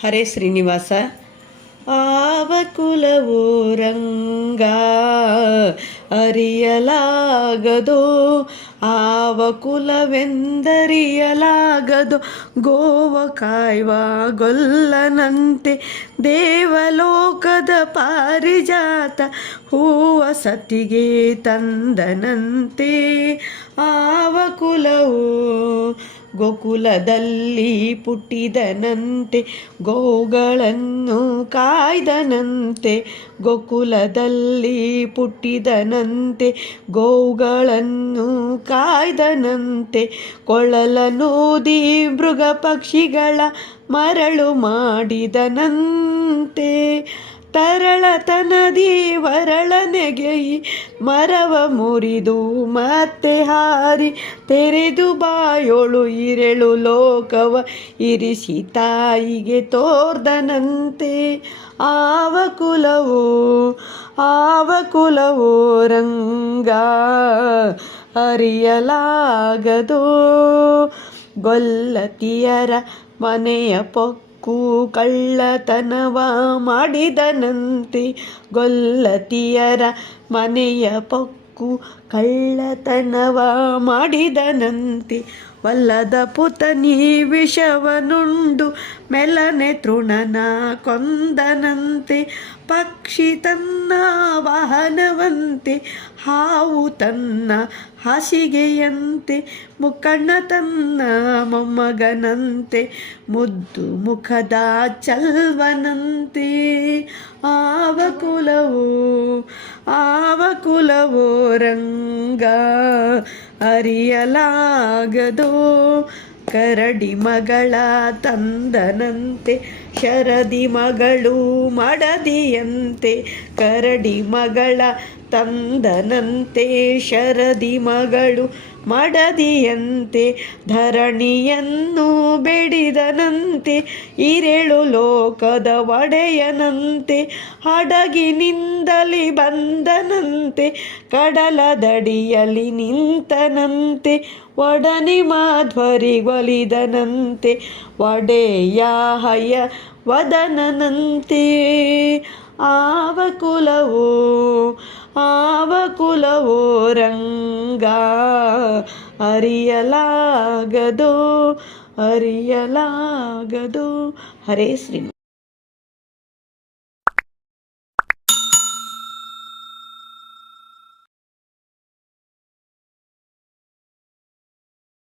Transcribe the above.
ಹರೇ ಶ್ರೀನಿವಾಸ. ಆವ ಕುಲವು ರಂಗ ಅರಿಯಲಾಗದೋ, ಆವ ಕುಲವೆಂದರಿಯಲಾಗದೋ, ಗೋವ ಕಾಯ್ವ ಗೊಲ್ಲನಂತೆ ದೇವಲೋಕದ ಪಾರಿಜಾತ ಹೂವ ಸತಿಗೆ ತಂದನಂತೆ. ಆವ ಕುಲವು ಗೋಕುಲದಲ್ಲಿ ಪುಟ್ಟಿದನಂತೆ, ಗೋವುಗಳನ್ನು ಕಾಯ್ದನಂತೆ. ಗೋಕುಲದಲ್ಲಿ ಪುಟ್ಟಿದನಂತೆ, ಗೋವುಗಳನ್ನು ಕಾಯ್ದನಂತೆ. ಕೊಳಲನೂದಿ ಮೃಗ ಪಕ್ಷಿಗಳ ಮರಳು ಮಾಡಿದನಂತೆ. ತರಳತನದಿ ವರಳ ನೆಗೆಯಿ ಮರವ ಮುರಿದು ಮತ್ತೆ ಹಾರಿ ತೆರೆದು ಬಾಯೊಳು ಇರೆಳು ಲೋಕವ ಇರಿಸಿ ತಾಯಿಗೆ ತೋರ್ದನಂತೆ. ಆವ ಕುಲವು ರಂಗ ಅರಿಯಲಾಗದೋ, ಗೊಲ್ಲತಿಯರ ಮನೆಯ ಪೊಕ್ಕು ಕಳ್ಳತನವ ಮಾಡಿದನಂತೆ. ಗೊಲ್ಲತಿಯರ ಮನೆಯ ಪೊಕ್ಕು ಕಳ್ಳತನವ ಮಾಡಿದನಂತೆ. ವಲ್ಲದ ಪುತನಿ ವಿಷವನುಂಡು ಮೆಲನೆ ತೃಣನ ಕೊಂದನಂತೆ. ಪಕ್ಷಿ ತನ್ನ ವಾಹನವಂತೆ, ಹಾವು ತನ್ನ ಹಾಸಿಗೆಯಂತೆ, ಮುಕ್ಕಣ್ಣ ತನ್ನ ಮೊಮ್ಮಗನಂತೆ, ಮುದ್ದು ಮುಖದ ಚಲ್ವನಂತೆ. ಆವ ಕುಲವು ರಂಗ ಅರಿಯಲಾಗದೋ, ಕರಡಿ ಮಗಳ ತಂದನಂತೆ, ಶರದಿ ಮಗಳು ಮಡದಿಯಂತೆ. ಕರಡಿ ಮಗಳ ತಂದನಂತೆ, ಶರದಿ ಮಗಳು ಮಡದಿಯಂತೆ. ಧರಣಿಯನ್ನು ಬೆಡಿದನಂತೆ, ಇರೆಳು ಲೋಕದ ಒಡೆಯನಂತೆ. ಹಡಗಿನಿಂದಲಿ ಬಂದನಂತೆ, ಕಡಲ ದಡಿಯಲ್ಲಿ ನಿಂತನಂತೆ. ಒಡನೆ ಮಾಧ್ವರಿಗೊಲಿದನಂತೆ, ಒಡೆಯ ಹಯ ವದನನಂತೆ. ಆವ ಕುಲವು ರಂಗ ಅರಿಯಲಾಗದೋ. ಹರೇ ಶ್ರೀ